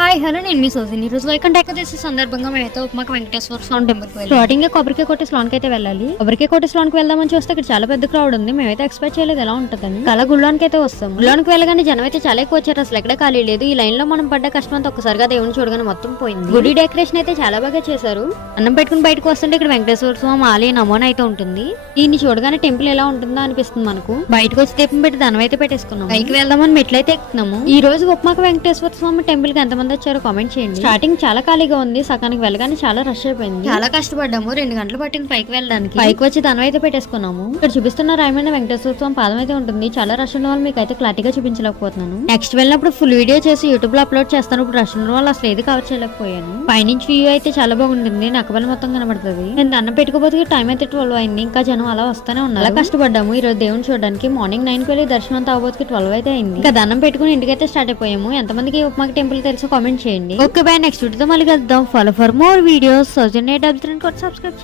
Hi hello నేను మీ సోజిని. ఈ రోజు వైకుంఠ ఏకాదశి సందర్భంగా మేమైతే ఉప్మాక వెంకటేశ్వర స్వామి టెంపుల్ కి వెళ్ళాలి. స్టార్టింగ్ కొబ్బరికాయ కొట్టి స్లాన్కి అయితే వెళ్ళాలి. కొబ్బరికాయ కొట్టి స్లాన్కి వెళ్దామని చూస్తే ఇక్కడ చాలా పెద్ద క్రౌడ్ ఉంది. మేమైతే ఎక్స్పెక్ట్ చేయలేదు ఎలా ఉంటుందని. కళ గుళ్ళోనికి అయితే వస్తాం. గుళ్ళోనికి వెళ్ళగానే జనం అయితే చాలా ఎక్కువ వచ్చారు. అసలు ఎక్కడ ఖాళీ లేదు. ఈ లైన్ లో మనం పడ్డ కష్టం అంతా ఒక్కసారిగా దేవుని చూడగానే మొత్తం పోయింది. గుడి డెకరేషన్ అయితే చాలా బాగా చేశారు. అన్నం పెట్టుకుని బయటకు వస్తుంటే ఇక్కడ వెంకటేశ్వర స్వామి ఆలయ నమూనా అయితే ఉంటుంది. దీన్ని చూడగానే టెంపుల్ ఎలా ఉంటుందో అనిపిస్తుంది మనకు. బయటకు వచ్చి దీపం పెట్టి ధనం అయితే పెట్టేసుకున్నాం. పైకి వెళ్దామని మెట్లయితే ఎక్కుతున్నాము. ఈ రోజు ఉప్మాక వెంకటేశ్వర స్వామి టెంపుల్ కి ఎంతమంది వచ్చారో కామెంట్ చేయండి. స్టార్టింగ్ చాలా ఖాళీగా ఉంది. సకానికి వెళ్ళగానే చాలా రష్ అయిపోయింది. చాలా కష్టపడ్డాము. 2 గంటలు పట్టింది పైకి వెళ్ళడానికి. పైకి వచ్చి ధనం అయితే పెట్టేసుకున్నాము. ఇక్కడ చూపిస్తున్న రాయమైన వెంకటేశ్వర స్వామి పాదం అయితే ఉంటుంది. చాలా రష్ ఉన్న వాళ్ళు మీకు అయితే క్లారిటీగా చూపించలేకపోతున్నాను. నెక్స్ట్ వెళ్ళినప్పుడు ఫుల్ వీడియో చేసి యూట్యూబ్ లో అప్లోడ్ చేస్తాను. ఇప్పుడు రష్ ఉన్న వాళ్ళు అసలు ఏది కవర్ చేయలేకపోయాను. పైనుంచి వ్యూ అయితే చాలా బాగుంటుంది. నక్కబలి మొత్తం కనబడుతుంది. నేను దండం పెట్టుకోబోతే టైం అయితే 12 అయింది. ఇంకా జనం అలా వస్తూనే ఉన్నారు. అలా కష్టపడ్డాము. ఈ రోజు దేవుని చూడడానికి మార్నింగ్ 9 కి వెళ్ళి దర్శనం అంతా అవబోతుకి 12 అయితే అయింది. ఇంకా దండం పెట్టుకుని ఇంటికైతే స్టార్ట్ అయిపోయాము. ఎంతమందికి ఉప్మాక టెంపుల్ తెలుసో కామెంట్ చేయండి. ఓకే బై, నెక్స్ట్ వీడియోతో మళ్ళీ కలుద్దాం. Follow for more videos. Subscribe